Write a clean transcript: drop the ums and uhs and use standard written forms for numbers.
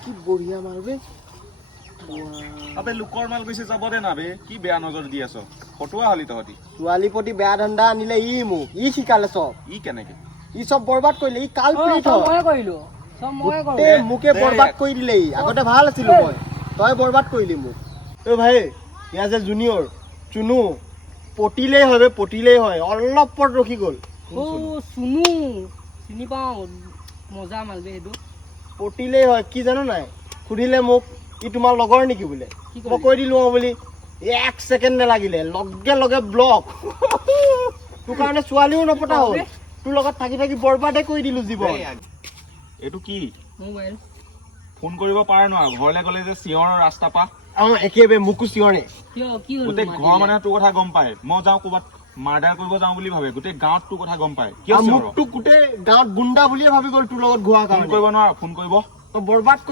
কি বঢ়িয়া মাল বে আবে লোকৰ মাল গৈছে যাব দে না বে কি বেয়া নজৰ দি আছ ফটোৱা হলি তহঁতি ছোৱালী প্ৰতি বেয়া ধান্দা আনিলে ই মোক ই শিকালে চব ই কেনেকে ই চব বৰবাদ কৰিলে ই কালপ্ৰিত মই কৰিলো সব মই কৰো গোটেই মোকে বৰবাদ কৰি দিলে ই আগতে ভাল আছিলো মই তই বৰবাদ কৰিলি মোক ঐ ভাই ইয়া যে জুনিয়ৰ চুনু পটিলেই হয় বে পটিলেই হয় অলপ পট ৰখি গ'ল ও সুনু চিনি পাও মজা মাল বে হেতু পটিলেই হয় কি জানো নাই সুধিলে মোক ই তোমাৰ লগৰ নেকি বোলে মই কৈ দিলো বুলি 1 ছেকেণ্ড নালাগিলে লগে লগে ব্লক তোৰ কাৰণে ছোৱালীও নপতা হ'ল তোৰ লগত থাকি থাকি বৰবাদে কৰি দিলো জীৱন এইটো কি মোবাইল ফোন কৰিব পাৰে ন ঘৰলে গ'লে যে চিঞৰৰ ৰাস্তা পা একেবাৰে মোকো চিঞৰে কিয় কি হ'ল গোটেই ঘৰৰ মানুহে তোৰ কথা গম পায় মই যাওঁ ক'ৰবাত মাৰ্ডাৰ কৰিব যাওঁ বুলি ভাবে গোটেই গাঁৱত তোৰ কথা গম পায় কিয় চিঞৰ মোকতো গোটেই গাঁৱত গুণ্ডা বুলিয়ে ভাবি গ'ল তোৰ লগত ঘূৰা ফোন কাৰণে কৰিব নোৱাৰা ফোন কৰিব তই বৰবাদ